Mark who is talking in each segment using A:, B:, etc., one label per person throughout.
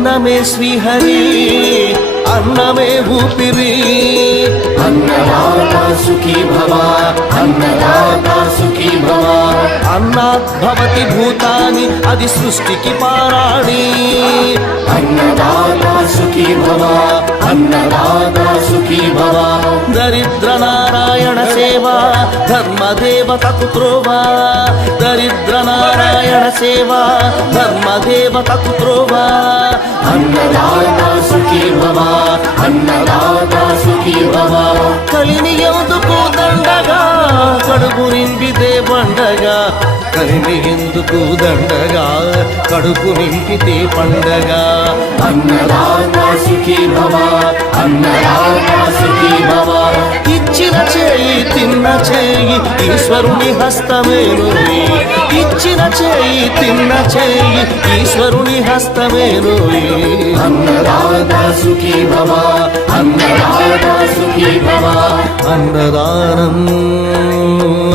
A: అన్నమే శ్రీహరి అన్నమే ఊపిరి. అన్నదాత సుఖీ భవ అన్నదాత సుఖీ భవ. అన్నాత్ భవతి భూతాని అది సృష్టికి పారాణి. అన్నదాత సుఖీ భవ అన్నదాత సుఖీ భవ. దరిద్ర నారాయణ సేవ ధర్మదేవతకు త్రోవా దరిద్ర నారాయణ సేవ ధర్మదేవతకు త్రోవా అన్నదాత సుఖీ భవ అన్నదాత సుఖీ భవ కలిని ఎందుకు దండగా కడుపు నింపితే పండగా కలిని ఎందుకు దండగా? కడుపు నింపితే పండగ. భవ భవ. ఇచ్చిన చేయి తిన్న చేయి ఈశ్వరుని హస్తమేను ఇచ్చిన చేయి తిన్న చేయి ఈశ్వరుని హస్తమేను భవ సుఖీ భవ. అన్నదానం.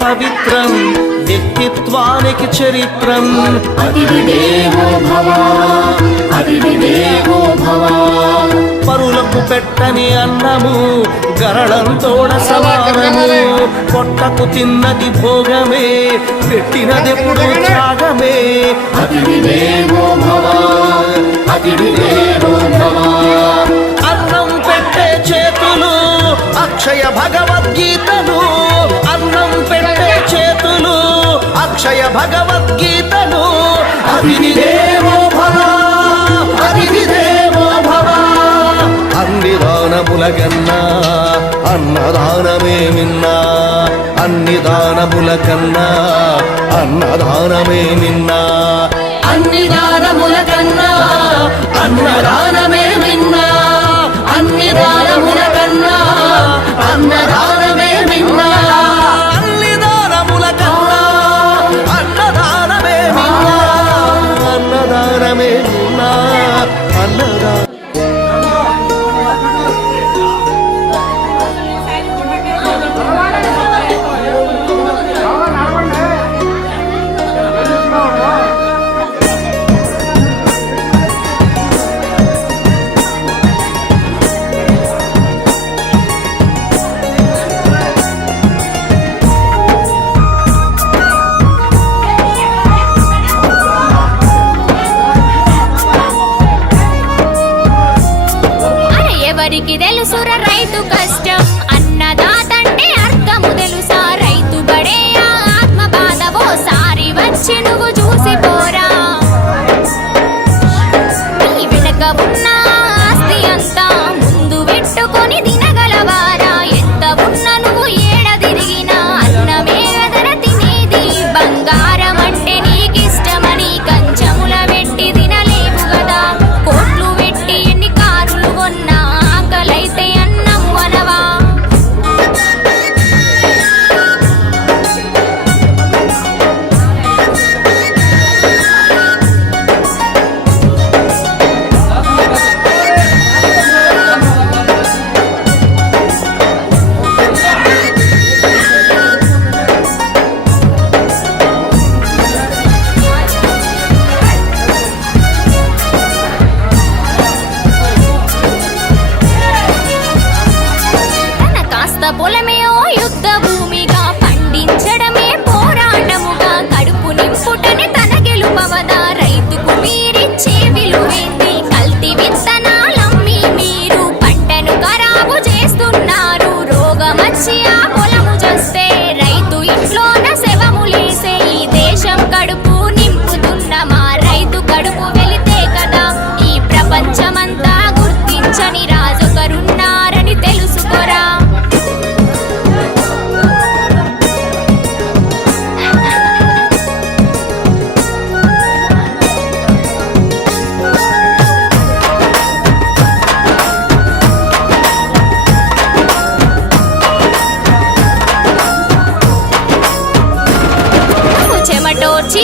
A: పవిత్రం వ్యక్తిత్వానికి చరిత్రం. అతిథిదేవో భవ అతిథిదేవో భవ. పరులకు పెట్టని అన్నము గరళంతోడ సమానము. పొట్టకు తిన్నది భోగమే పెట్టినదెప్పుడు త్యాగమే. అతిథిదేవో భవ అతిథిదేవో భవ. దానములకన్నా అన్నదానమే నిన్నా అన్ని దానములకన్నా అన్నదానమే నిన్నా
B: అన్ని దానములకన్నా అన్నదానమే నిన్నా అన్ని దానముల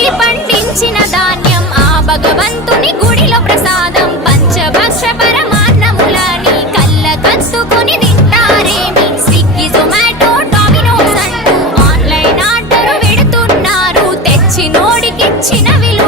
C: పండించిన ధాన్యం ఆ భగవంతుని గుడిలో ప్రసాదం. పంచభక్ష పరమాన్నములని కళ్ళ కత్తుకొని తింటారేమి? స్విగ్గీ జొమాటో డామినోస్ అంటూ ఆన్లైన్ ఆర్డర్ పెడుతున్నారు. తెచ్చి నోడికిచ్చిన విలువ